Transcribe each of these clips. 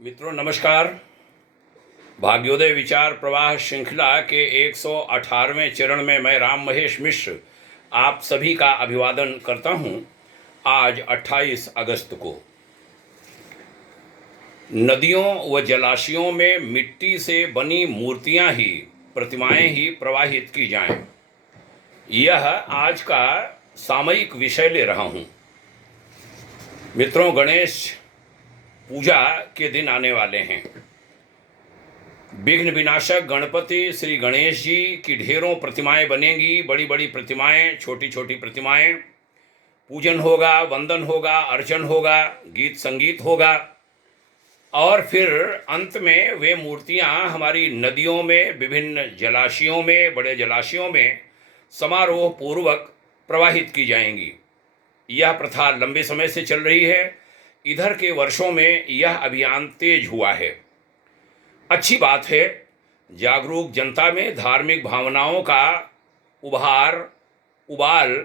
मित्रों नमस्कार। भाग्योदय विचार प्रवाह श्रृंखला के 118वें चरण में मैं राम महेश मिश्र आप सभी का अभिवादन करता हूं। आज 28 अगस्त को नदियों व जलाशयों में मिट्टी से बनी मूर्तियां ही प्रतिमाएं ही प्रवाहित की जाएं, यह आज का सामयिक विषय ले रहा हूं। मित्रों, गणेश पूजा के दिन आने वाले हैं। विघ्न विनाशक गणपति श्री गणेश जी की ढेरों प्रतिमाएं बनेंगी, बड़ी बड़ी प्रतिमाएं, छोटी छोटी प्रतिमाएं। पूजन होगा, वंदन होगा, अर्चन होगा, गीत संगीत होगा और फिर अंत में वे मूर्तियां हमारी नदियों में, विभिन्न जलाशयों में, बड़े जलाशयों में समारोह पूर्वक प्रवाहित की जाएंगी। यह प्रथा लंबे समय से चल रही है। इधर के वर्षों में यह अभियान तेज हुआ है। अच्छी बात है। जागरूक जनता में धार्मिक भावनाओं का उबाल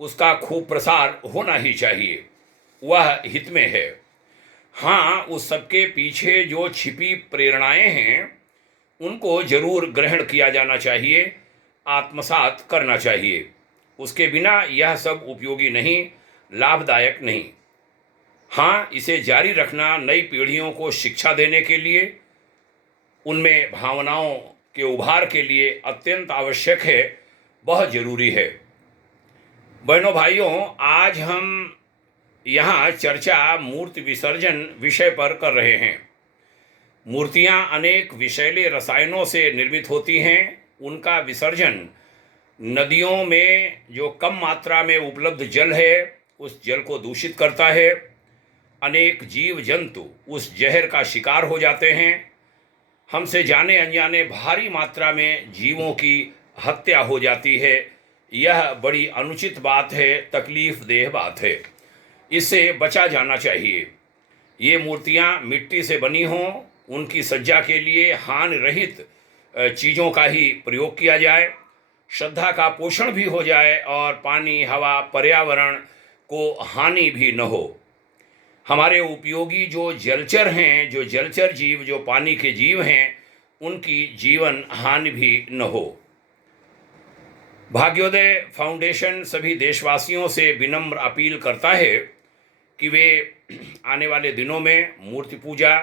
उसका खूब प्रसार होना ही चाहिए, वह हित में है। हाँ, उस सबके पीछे जो छिपी प्रेरणाएं हैं उनको जरूर ग्रहण किया जाना चाहिए, आत्मसात करना चाहिए। उसके बिना यह सब उपयोगी नहीं, लाभदायक नहीं। हाँ, इसे जारी रखना नई पीढ़ियों को शिक्षा देने के लिए, उनमें भावनाओं के उभार के लिए अत्यंत आवश्यक है, बहुत ज़रूरी है। बहनों भाइयों, आज हम यहाँ चर्चा मूर्ति विसर्जन विषय पर कर रहे हैं। मूर्तियाँ अनेक विषैले रसायनों से निर्मित होती हैं। उनका विसर्जन नदियों में जो कम मात्रा में उपलब्ध जल है उस जल को दूषित करता है। अनेक जीव जंतु उस जहर का शिकार हो जाते हैं। हमसे जाने अनजाने भारी मात्रा में जीवों की हत्या हो जाती है। यह बड़ी अनुचित बात है, तकलीफ देह बात है। इससे बचा जाना चाहिए। ये मूर्तियाँ मिट्टी से बनी हों, उनकी सज्जा के लिए हानि रहित चीज़ों का ही प्रयोग किया जाए, श्रद्धा का पोषण भी हो जाए और पानी, हवा, पर्यावरण को हानि भी न हो। हमारे उपयोगी जो जलचर हैं, जो जलचर जीव, जो पानी के जीव हैं, उनकी जीवन हानि भी न हो। भाग्योदय फाउंडेशन सभी देशवासियों से विनम्र अपील करता है कि वे आने वाले दिनों में मूर्ति पूजा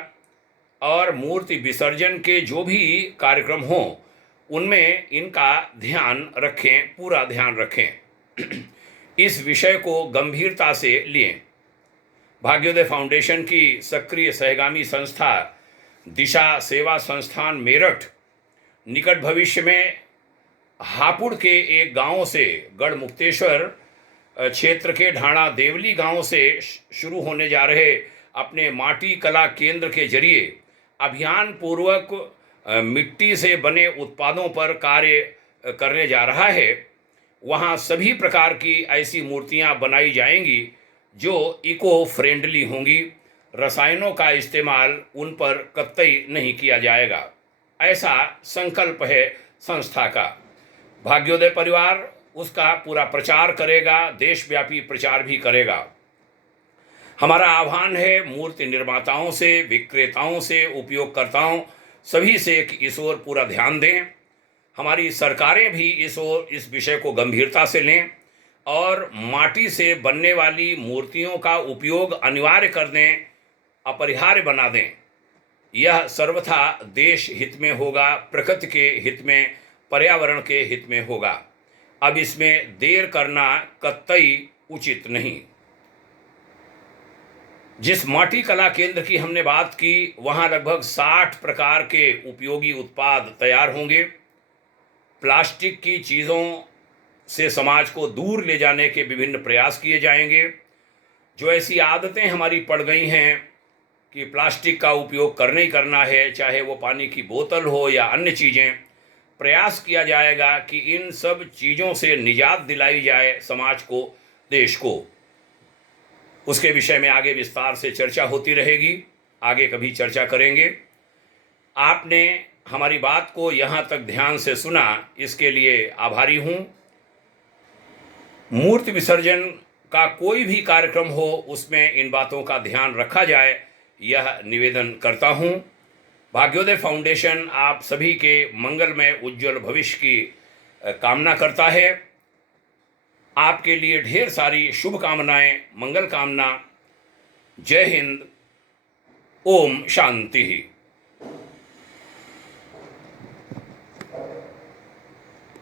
और मूर्ति विसर्जन के जो भी कार्यक्रम हों उनमें इनका ध्यान रखें, पूरा ध्यान रखें। इस विषय को गंभीरता से लें। भाग्योदय फाउंडेशन की सक्रिय सहगामी संस्था दिशा सेवा संस्थान मेरठ निकट भविष्य में हापुड़ के एक गांव से, गढ़मुक्तेश्वर क्षेत्र के ढाणा देवली गांव से शुरू होने जा रहे अपने माटी कला केंद्र के जरिए अभियान पूर्वक मिट्टी से बने उत्पादों पर कार्य करने जा रहा है। वहां सभी प्रकार की ऐसी मूर्तियां बनाई जाएंगी जो इको फ्रेंडली होंगी। रसायनों का इस्तेमाल उन पर कतई नहीं किया जाएगा, ऐसा संकल्प है संस्था का। भाग्योदय परिवार उसका पूरा प्रचार करेगा, देशव्यापी प्रचार भी करेगा। हमारा आह्वान है मूर्ति निर्माताओं से, विक्रेताओं से, उपयोगकर्ताओं सभी से कि इस ओर पूरा ध्यान दें। हमारी सरकारें भी इस विषय को गंभीरता से लें और माटी से बनने वाली मूर्तियों का उपयोग अनिवार्य कर दें, अपरिहार्य बना दें। यह सर्वथा देश हित में होगा, प्रकृति के हित में, पर्यावरण के हित में होगा। अब इसमें देर करना कतई उचित नहीं। जिस माटी कला केंद्र की हमने बात की, वहाँ लगभग 60 प्रकार के उपयोगी उत्पाद तैयार होंगे। प्लास्टिक की चीज़ों से समाज को दूर ले जाने के विभिन्न प्रयास किए जाएंगे। जो ऐसी आदतें हमारी पड़ गई हैं कि प्लास्टिक का उपयोग करना ही करना है, चाहे वो पानी की बोतल हो या अन्य चीज़ें, प्रयास किया जाएगा कि इन सब चीज़ों से निजात दिलाई जाए समाज को, देश को। उसके विषय में आगे विस्तार से चर्चा होती रहेगी, आगे कभी चर्चा करेंगे। आपने हमारी बात को यहाँ तक ध्यान से सुना, इसके लिए आभारी हूँ। मूर्ति विसर्जन का कोई भी कार्यक्रम हो उसमें इन बातों का ध्यान रखा जाए, यह निवेदन करता हूँ। भाग्योदय फाउंडेशन आप सभी के मंगलमय उज्जवल भविष्य की कामना करता है। आपके लिए ढेर सारी शुभकामनाएं, मंगल कामना। जय हिंद। ओम शांति।